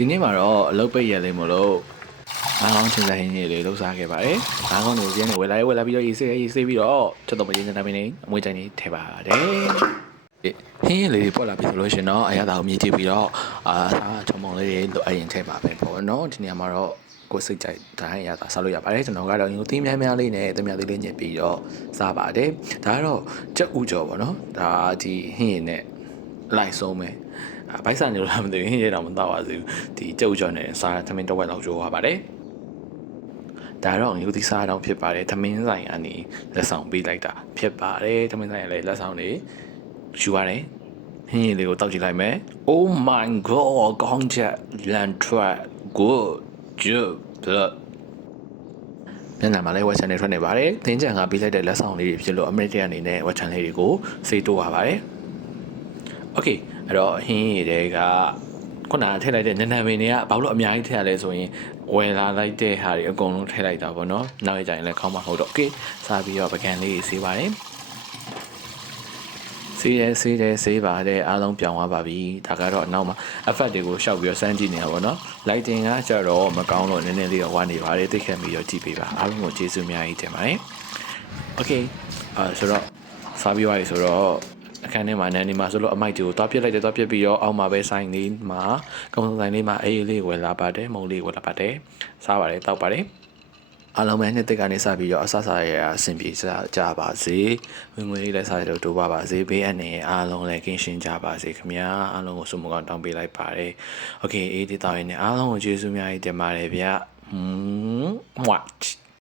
ဒီနေ့မှာတော့အလုပ်ပိတ်ရလေးမလို့ငါးကောင်းချင်းဆိုင်ရင်းလေးလှုပ်ရှားခဲ့ပါတယ်ငါးကောင်းတွေကိုကျင်းနေဝယ်လာပြီးတော့ရေးဆေးပြီးတော့ချက်တော့မရင်းနေတာမင်းနေအမွေးကြိုင်နေထဲပါတယ်ဟင်းရလေးတွေပေါ်လာပြီဆိုလို့ရှင်တော့အရသာကိုမြည်ကြည့်ပြီးတော့ချုံမုံလေးတွေလိုအရင်ထဲပါပဲပေါ့နော်ဒီနေရာမှာတော့ကိုစိတ်ကြိုက်တိုင်းရတာစားလို့ရပါတယ်ကျွန်တော်ကတော့ငိုသီးများများလေးနဲ့တမယသေးလေးညစ်ပြီးတော့စားပါတယ်ဒါကတော့ကြက်ဥကြော်ပေါ့နော်ဒါဒီဟင်းရည်နဲ့လိုက်ဆုံးမယ်ဘိုက်ဆန်နေလို့မသိဘူးဟင်းရည်တော့မတော့ပါဘူးဒီကြက်ဥကြော်နဲ့စားသမင်းတော့ဝက်လောက်ကျိုးသွားပါတယ်ဒါတော့ငိုသီးစားတော့ဖြစ်ပါတယ်သမင်းဆိုင်ကနေလက်ဆောင်ပေးလိုက်တာဖြစ်ပါတယ်သမင်းဆိုင်ကလည်းလက်ဆောင်တွေယူပါတယ်ဟင်းရည်လေးကိုတောက်ကြည့်လိုက်မယ် Oh my god ကောင်းချက် land track good job ပြန်လာမှလည်း web channel ထွက်နေပါတယ်သင်ချန်ကပေးလိုက်တဲ့လက်ဆောင်လေးတွေဖြစ်လို့ American အနေနဲ့ web channel လေးတွေကိုစေးတိုးပါပါတယ် Okay အဲ့တော့ဟင်းရည်တွေကခုနထည့်လိုက်တဲ့နန်းနန်းပင်တွေကဘာလို့အများကြီးထည့်ရလဲဆိုရင်ဝယ်လာလိုက်တဲ့ဟာတွေအကုန်လုံးထည့်လိုက်တာပေါ့နော်နောက်ရကြရင်လည်းခေါင်းမဟုတ်တော့ Okay စားပြီးတော့ပကံလေးစေးပါတယ်စေးပါတယ်အားလုံးပြောင်းသွားပါပြီဒါကတော့အနောက်မှာ effect တွေကိုရှောက်ပြီးတော့စမ်းကြည့်နေတာပေါ့နော် lighting ကကျတော့မကောင်းလို့နည်းနည်းလေးတော့ဝါနေပါတယ်သိခဲ့ပြီးတော့ကြည့်ပေးပါအားလုံးကိုကျေးဇူးများကြီးတင်ပါတယ် Okay ဆိုတော့စားပြီးသွားပြီဆိုတော့အခန်းထဲမှာနန်းနေမှာဆိုလို့အမိုက်တွေကိုတွားပြစ်လိုက်တယ်တွားပြစ်ပြီးတော့အောက်မှာပဲဆိုင်လေးမှာကုန်းဆိုင်လေးမှာအေးလေးဝယ်လာပါတယ်မုံလေးဝယ်လာပါတယ်စားပါတယ်တောက်ပါတယ်အားလုံးပဲနှစ်သက်ကနေစပြီးတော့အဆဆရအဆင်ပြေကြပါစေဝင်ငွေလေးလည်းစားရတော့တိုးပါစေဘေးအနေအားလုံးလည်းကင်းရှင်းကြပါစေခင်ဗျာအားလုံးကိုဆုမကောင်းတောင်းပေးလိုက်ပါတယ် Okay အေးဒီတောင်းရင်အားလုံးကိုကျေးဇူးများကြီးတင်ပါတယ်ဗျာ